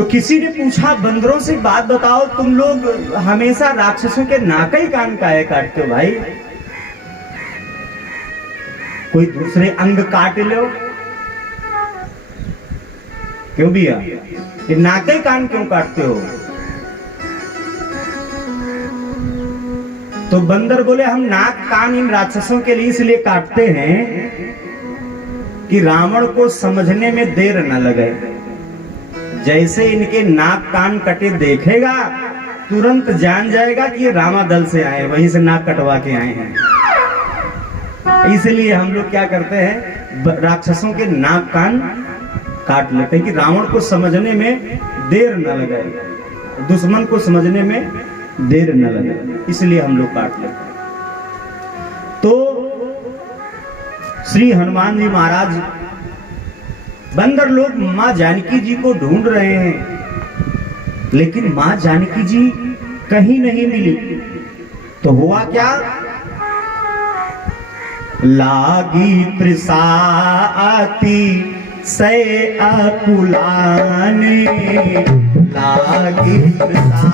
तो किसी ने पूछा, बंदरों से बात बताओ, तुम लोग हमेशा राक्षसों के नाक ही कान काहे काटते हो भाई? कोई दूसरे अंग काट लो, क्यों भैया ये नाक ही कान क्यों काटते हो? तो बंदर बोले, हम नाक कान इन राक्षसों के लिए इसलिए काटते हैं कि रावण को समझने में देर न लगे। जैसे इनके नाक कान कटे देखेगा, तुरंत जान जाएगा कि ये रामादल से आए, वहीं से नाक कटवा के आए हैं। इसलिए हम लोग क्या करते हैं, राक्षसों के नाक कान काट लेते हैं कि रावण को समझने में देर न लगे, दुश्मन को समझने में देर न लगे, इसलिए हम लोग काट लेते हैं। तो श्री हनुमान जी महाराज, बंदर लोग मां जानकी जी को ढूंढ रहे हैं, लेकिन मां जानकी जी कहीं नहीं मिली। तो हुआ क्या, लागी तृषाति से अकुलाने, लागी तृषा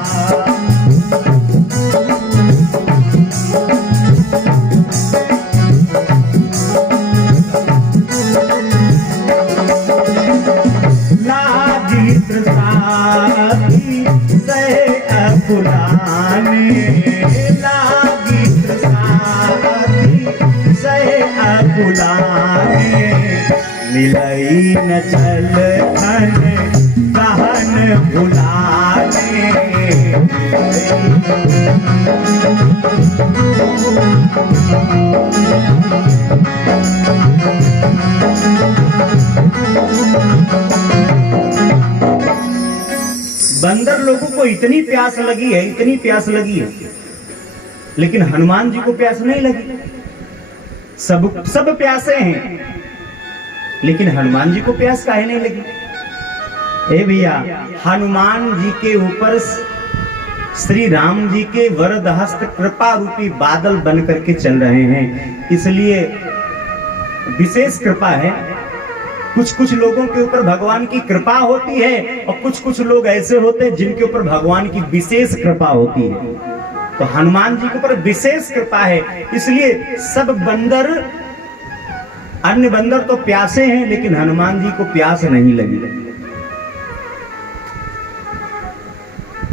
मिलई न चल खन कहन भुलाने। बंदर लोगों को इतनी प्यास लगी है, इतनी प्यास लगी है, लेकिन हनुमान जी को प्यास नहीं लगी। सब प्यासे हैं, लेकिन हनुमान जी को प्यास काहे नहीं लगी? ए भैया, हनुमान जी के ऊपर श्री राम जी के वरद हस्त कृपा रूपी बादल बन करके चल रहे हैं, इसलिए विशेष कृपा है। कुछ कुछ लोगों के ऊपर भगवान की कृपा होती है, और कुछ कुछ लोग ऐसे होते हैं जिनके ऊपर भगवान की विशेष कृपा होती है। तो हनुमान जी के ऊपर विशेष कृपा है, इसलिए सब बंदर, अन्य बंदर तो प्यासे हैं, लेकिन हनुमान जी को प्यास नहीं लगी।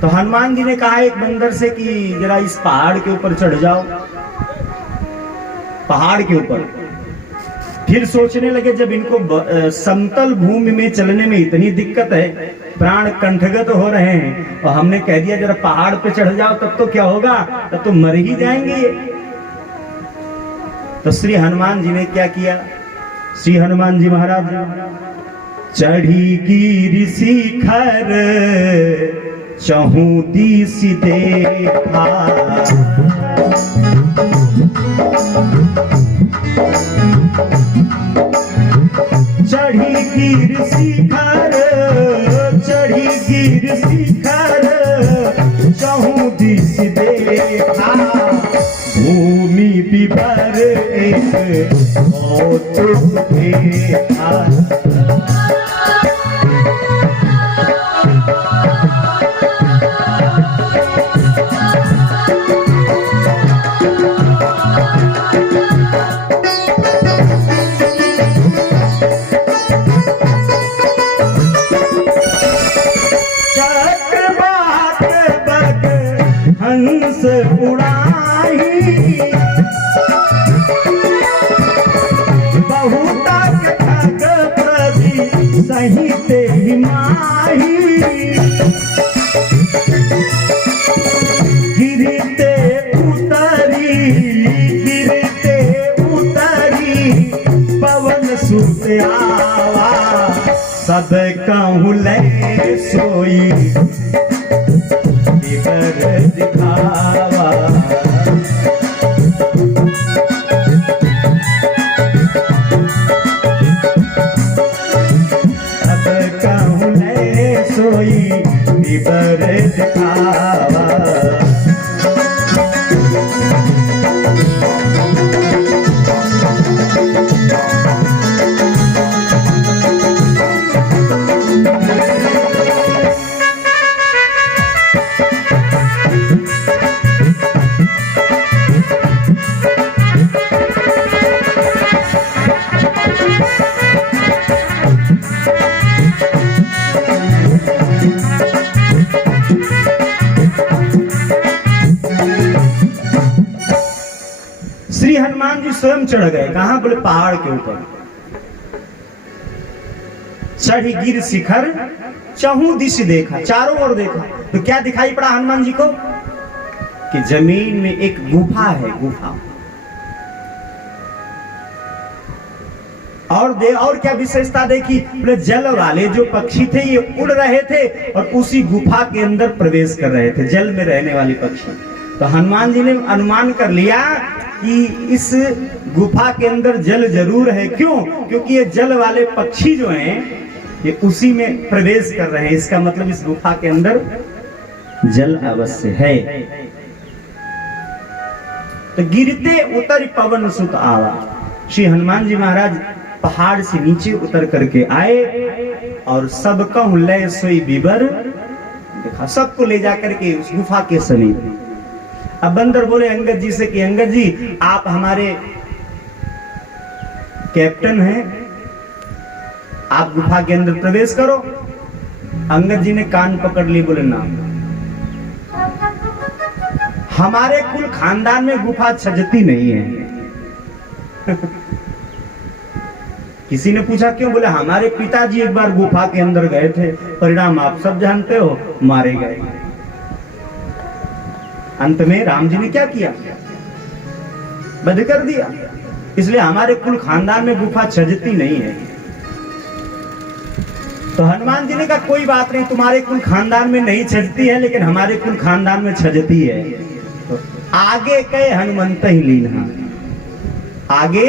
तो हनुमान जी ने कहा एक बंदर से कि जरा इस पहाड़ के ऊपर चढ़ जाओ। पहाड़ के ऊपर फिर सोचने लगे, जब इनको समतल भूमि में चलने में इतनी दिक्कत है, प्राण कंठगत हो रहे हैं, और हमने कह दिया जरा पहाड़ पे चढ़ जाओ, तब तो क्या होगा, तब तो मर ही जाएंगे। तो श्री हनुमान जी ने क्या किया, श्री हनुमान जी महाराज, चढ़ी गिरि शिखर चहु दिस देखा, चढ़ी गिरि शिखर, चढ़ी गिरि शिखर चहु दिस देखा, भूमि विभर एक कौतुक देखा। हंस उड़ाई बहुत ठग प्रभि सहित हिमाही, गिरते उतरी, गिरते उतरी पवन सुत आवा, सब कहूँ ले सोई दिखावा। अब कहूँ ले सोई विवर दिखावा। स्वयं चढ़ गए। कहां? बोले पहाड़ के ऊपर। चढ़ गिर शिखर चहु दिश देखा, चारों ओर देखा तो क्या दिखाई पड़ा हनुमान जी को? कि जमीन में एक गुफा है, गुफा। और क्या विशेषता देखी? बोले जल वाले जो पक्षी थे ये उड़ रहे थे और उसी गुफा के अंदर प्रवेश कर रहे थे, जल में रहने वाले पक्षी। तो हनुमान जी ने अनुमान कर लिया कि इस गुफा के अंदर जल जरूर है। क्यों? क्योंकि ये जल वाले पक्षी जो हैं ये उसी में प्रवेश कर रहे हैं, इसका मतलब इस गुफा के अंदर जल अवश्य है। तो गिरते उतर पवन सुत आवा, श्री हनुमान जी महाराज पहाड़ से नीचे उतर करके आए और सबका लय सोई बिबर देखा, सबको ले जाकर के उस गुफा के समीप। अब बंदर बोले अंगद जी से कि अंगद जी आप हमारे कैप्टन हैं, आप गुफा के अंदर प्रवेश करो। अंगद जी ने कान पकड़ लिए, बोले ना, हमारे कुल खानदान में गुफा छजती नहीं है। किसी ने पूछा क्यों? बोले हमारे पिताजी एक बार गुफा के अंदर गए थे, परिणाम आप सब जानते हो, मारे गए। अंत में राम जी ने क्या किया? वध कर दिया। इसलिए हमारे कुल खानदान में गुफा छजती नहीं है। तो हनुमान जी ने कहा कोई बात नहीं, तुम्हारे कुल खानदान में नहीं छजती है लेकिन हमारे कुल खानदान में छजती है। तो आगे कहे हनुमंत ही लीन, आगे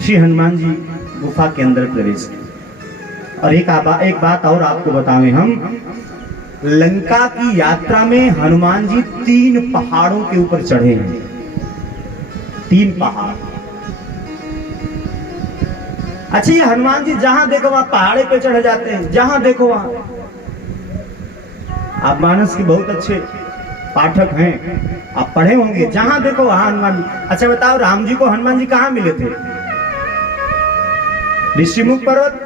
श्री हनुमान जी गुफा के अंदर प्रवेश किया। और एक बात और आपको बताएं, हम लंका की यात्रा में हनुमान जी 3 पहाड़ों के ऊपर चढ़े हैं। 3 पहाड़। अच्छा, ये हनुमान जी जहां देखो वहां पहाड़े पे चढ़ जाते हैं, जहां देखो वहां। आप मानस के बहुत अच्छे पाठक हैं, आप पढ़े होंगे, जहां देखो वहां हनुमान जी। अच्छा बताओ, राम जी को हनुमान जी कहां मिले थे? ऋषिमुख पर्वत।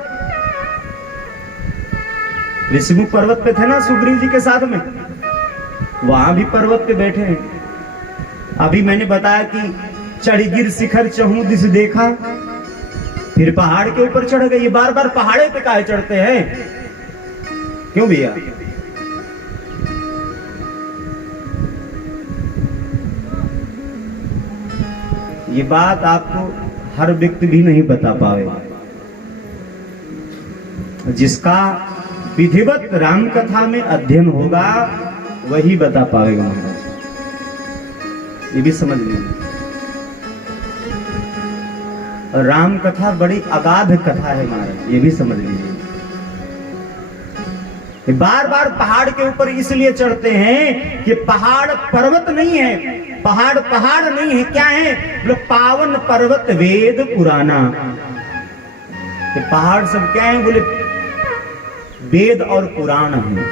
ऋषिमुख पर्वत पे थे ना सुग्रीव जी के साथ में, वहां भी पर्वत पे बैठे हैं। अभी मैंने बताया कि चढ़ गिर शिखर चहु दिस देखा, फिर पहाड़ के ऊपर चढ़ गए। ये बार बार पहाड़े पे काहे चढ़ते हैं? क्यों भैया? ये बात आपको हर व्यक्ति भी नहीं बता पाएगा। जिसका विधिवत राम कथा में अध्ययन होगा वही बता पाएगा महाराज, ये भी समझ लीजिए। राम कथा बड़ी अगाध कथा है महाराज, ये भी समझ लीजिए। बार बार पहाड़ के ऊपर इसलिए चढ़ते हैं कि पहाड़ पर्वत नहीं है, पहाड़ पहाड़ नहीं है, क्या है? बोले पावन पर्वत वेद पुराना। पहाड़ सब क्या है? बोले वेद और पुराण है।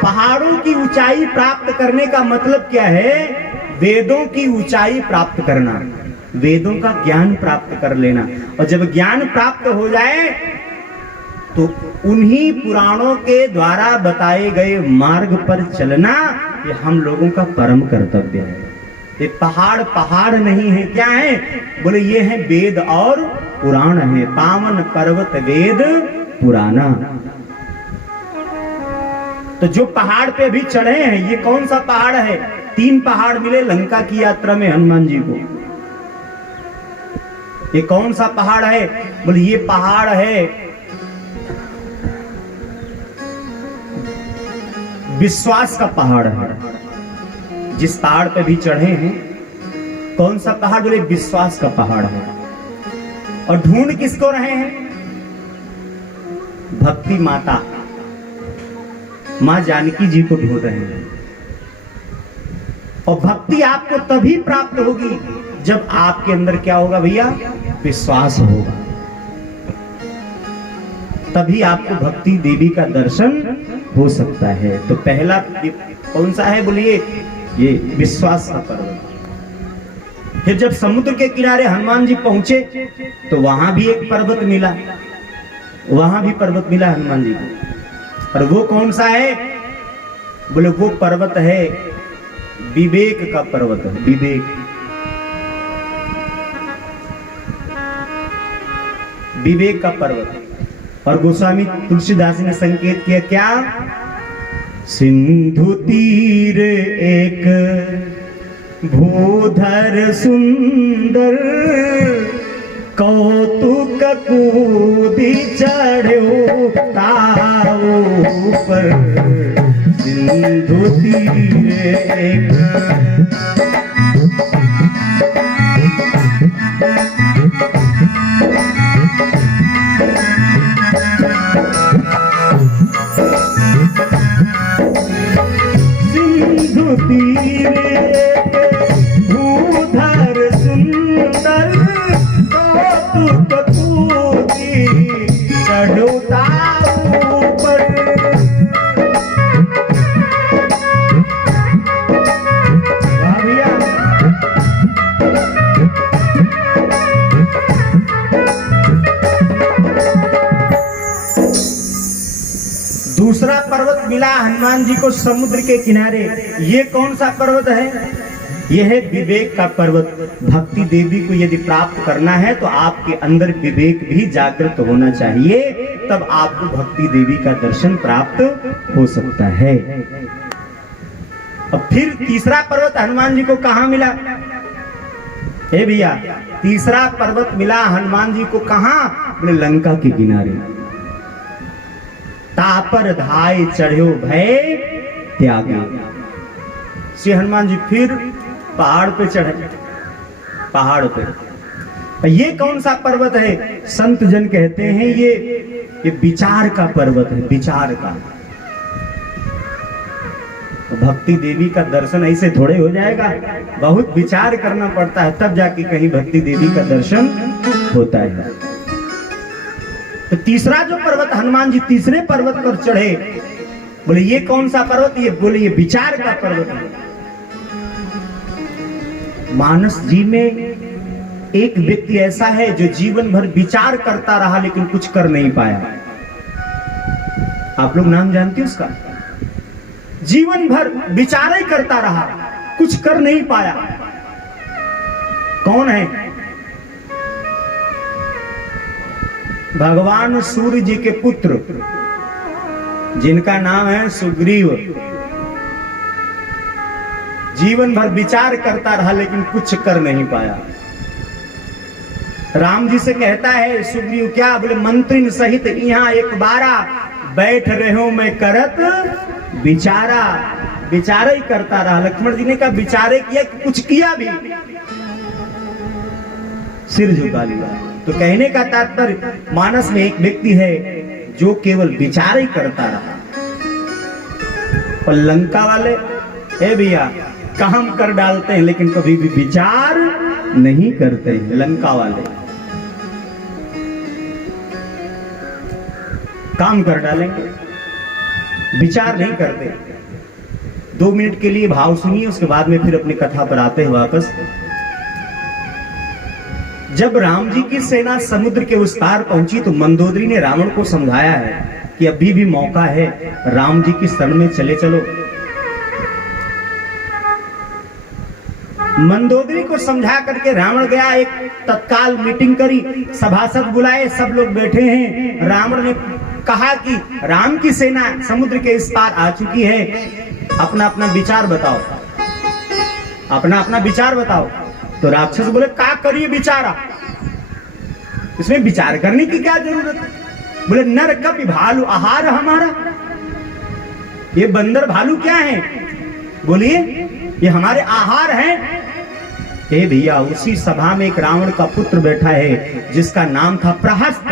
पहाड़ों की ऊंचाई प्राप्त करने का मतलब क्या है? वेदों की ऊंचाई प्राप्त करना, वेदों का ज्ञान प्राप्त कर लेना। और जब ज्ञान प्राप्त हो जाए तो उन्हीं पुराणों के द्वारा बताए गए मार्ग पर चलना ये हम लोगों का परम कर्तव्य है। ये पहाड़ पहाड़ नहीं है, क्या है? बोले ये है वेद और पुराण है। पावन पर्वत वेद पुराना। तो जो पहाड़ पे भी चढ़े हैं, ये कौन सा पहाड़ है? 3 पहाड़ मिले लंका की यात्रा में हनुमान जी को। ये कौन सा पहाड़ है? बोले ये पहाड़ है विश्वास का पहाड़ है। जिस पहाड़ पे भी चढ़े हैं, कौन सा पहाड़? बोले विश्वास का पहाड़ है। और ढूंढ किसको रहे हैं? भक्ति माता मां जानकी जी को ढूंढ रहे हैं। और भक्ति आपको तभी प्राप्त होगी जब आपके अंदर क्या होगा भैया? विश्वास होगा। तभी आपको भक्ति देवी का दर्शन हो सकता है। तो पहला कौन सा है? बोलिए ये विश्वास का पर्वत। फिर जब समुद्र के किनारे हनुमान जी पहुंचे तो वहां भी एक पर्वत मिला, वहां भी पर्वत मिला हनुमान जी को। और वो कौन सा है? बोले वो पर्वत है विवेक का पर्वत है। विवेक विवेक का पर्वत। और गोस्वामी तुलसीदास ने संकेत किया क्या, सिंधु तीर एक भूधर सुंदर, कौतुक कूदी चढ़ो ताऊ पर, सिंधु तीर एक। सिंधु तीर भूधर सुंदर, कौतुक कूदी चढ़ो ताऊ पर। दूसरा पर्वत मिला हनुमान जी को समुद्र के किनारे। ये कौन सा पर्वत है? यह है विवेक का पर्वत। भक्ति देवी को यदि प्राप्त करना है तो आपके अंदर विवेक भी जागृत होना चाहिए, तब आपको भक्ति देवी का दर्शन प्राप्त हो सकता है। अब फिर तीसरा पर्वत हनुमान जी को कहां मिला? हे भैया, तीसरा पर्वत मिला हनुमान जी को कहां? बोले लंका के किनारे। तापर धाय चढ़ो भय त्यागे। श्री हनुमान जी फिर पहाड़ पे चढ़े। पहाड़ पे ये कौन सा पर्वत है? संत जन कहते हैं ये विचार का पर्वत है, विचार का। भक्ति देवी का दर्शन ऐसे थोड़े हो जाएगा, बहुत विचार करना पड़ता है, तब जाके कहीं भक्ति देवी का दर्शन होता है। तो तीसरा जो पर्वत हनुमान जी तीसरे पर्वत पर चढ़े, बोले ये कौन सा पर्वत? ये बोले ये विचार का पर्वत है। मानस जी में एक व्यक्ति ऐसा है जो जीवन भर विचार करता रहा लेकिन कुछ कर नहीं पाया। आप लोग नाम जानते हैं उसका? जीवन भर विचार ही करता रहा, कुछ कर नहीं पाया। कौन है? भगवान सूर्य जी के पुत्र, जिनका नाम है सुग्रीव। जीवन भर विचार करता रहा लेकिन कुछ कर नहीं पाया। राम जी से कहता है सुग्रीव, क्या? बोले मंत्रिन सहित यहाँ एक बारा, बैठ रहे हो मैं करत विचारा। विचार ही करता रहा। लक्ष्मण जी ने कहा विचारे किया कि कुछ किया भी? सिर झुका लिया। तो कहने का तात्पर्य, मानस में एक व्यक्ति है जो केवल विचार ही करता रहा। और लंका वाले, हे भैया, काम कर डालते हैं लेकिन कभी भी विचार नहीं करते हैं। लंका वाले काम कर डालेंगे, विचार नहीं करते। 2 मिनट के लिए भाव सुनिए, उसके बाद में फिर अपनी कथा पर आते हैं वापस। जब राम जी की सेना समुद्र के उस पार पहुंची तो मंदोदरी ने रावण को समझाया है कि अभी भी मौका है, राम जी की शरण में चले चलो। मंदोदरी को समझा करके रावण गया। एक तत्काल मीटिंग करी, सभासद बुलाए, सब लोग बैठे हैं। रावण ने कहा कि राम की सेना समुद्र के इस पार आ चुकी है, अपना अपना विचार बताओ, अपना अपना विचार बताओ। तो राक्षस बोले, क्या करिए विचारा, इसमें विचार करने की क्या जरूरत है? बोले नर कपि भालू आहार हमारा। ये बंदर भालू क्या है? बोलिए ये हमारे आहार हैं। हे भैया, उसी सभा में एक रावण का पुत्र बैठा है जिसका नाम था प्रहस्त।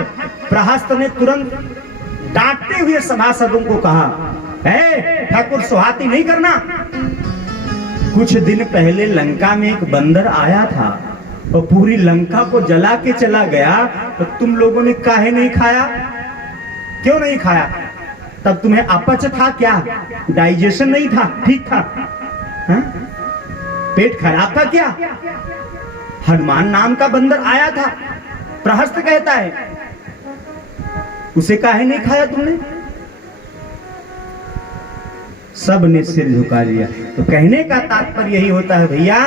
प्रहस्त ने तुरंत डांटते हुए सभासदों को कहा, ठाकुर सुहाती नहीं करना। कुछ दिन पहले लंका में एक बंदर आया था और पूरी लंका को जला के चला गया, तो तुम लोगों ने काहे नहीं खाया? क्यों नहीं खाया? तब तुम्हें अपच था क्या? डाइजेशन नहीं था? ठीक था? हा? पेट खराब था क्या? हनुमान नाम का बंदर आया था, प्रहस्त कहता है, उसे काहे नहीं खाया तुमने? सब ने सिर झुका लिया। तो कहने का तात्पर्य यही होता है भैया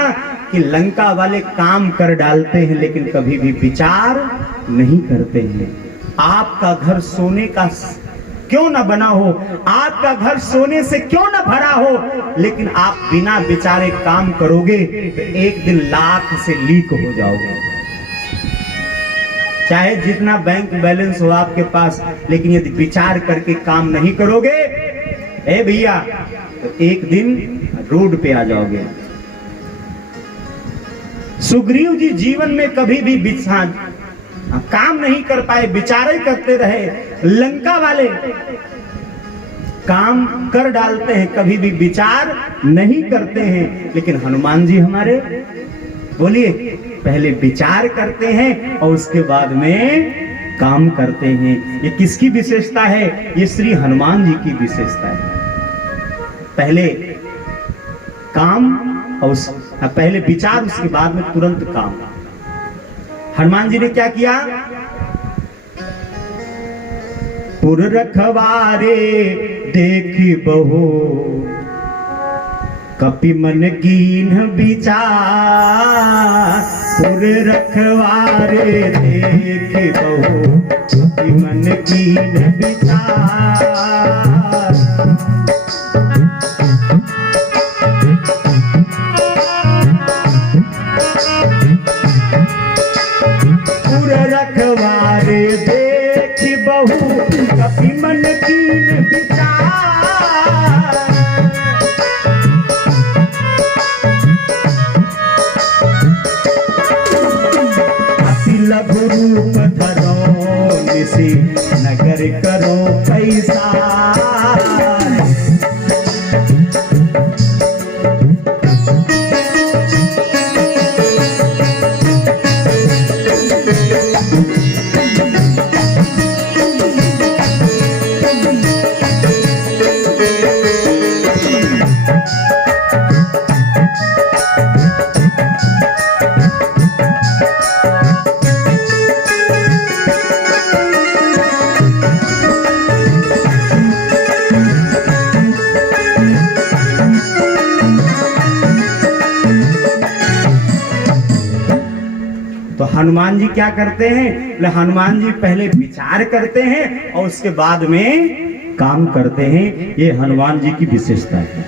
कि लंका वाले काम कर डालते हैं लेकिन कभी भी विचार नहीं करते हैं। आपका घर सोने का क्यों ना बना हो, आपका घर सोने से क्यों ना भरा हो, लेकिन आप बिना विचारे काम करोगे तो एक दिन लाख से लीक हो जाओगे। चाहे जितना बैंक बैलेंस हो आपके पास, लेकिन यदि विचार करके काम नहीं करोगे ए भैया तो एक दिन रोड पे आ जाओगे। सुग्रीव जी जीवन में कभी भी काम नहीं कर पाए, विचार ही करते रहे। लंका वाले काम कर डालते हैं, कभी भी विचार नहीं करते हैं। लेकिन हनुमान जी हमारे, बोलिए, पहले विचार करते हैं और उसके बाद में काम करते हैं। ये किसकी विशेषता है? ये श्री हनुमान जी की विशेषता है। पहले काम और पहले विचार, उसके बाद में तुरंत काम। हनुमान जी ने क्या किया? पुर रखवारे देखी बहु, कपि मन कीन विचार। पुर रखवारे देखी बहु, कपि मन कीन विचार। रखवारे देखी बहु, कपि मन कीन विचार। अति लघु रूप धरो निसि, नगर करो पैसा। तो हनुमान जी क्या करते हैं? हनुमान जी पहले विचार करते हैं और उसके बाद में काम करते हैं। ये हनुमान जी की विशेषता है।